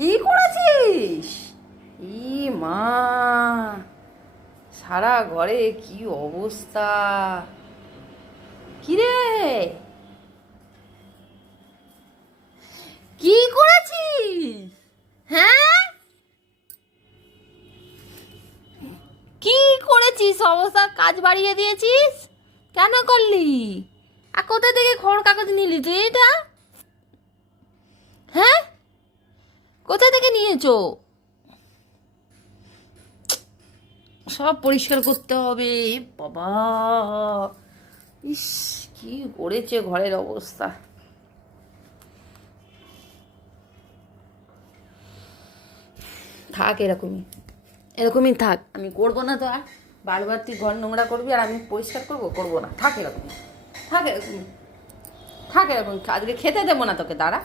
কি করেছিস? ই মা, সারা ঘরে কি অবস্থা! কি রে, কি করেছিস? হ্যাঁ, কি করেছিস? অবস্থা, কাজ বাড়িয়ে দিয়েছিস? কেন করলি? আর কোথা থেকে খবর কাগজ নিলি তুই এটা? হ্যাঁ, কোথা থেকে নিয়েছো? সব পরিষ্কার করতে হবে। বাবা, ইস, কি করেছে ঘরের অবস্থা! থাক এরকমই, এরকমই থাক। আমি করবো না তো আর। বারবার তুই ঘর নোংরা করবি আর আমি পরিষ্কার করবো? করবো না, থাক এরকমই, থাক এরকমই, থাক এরকম। আজকে খেতে দেবো না তোকে, দাঁড়া।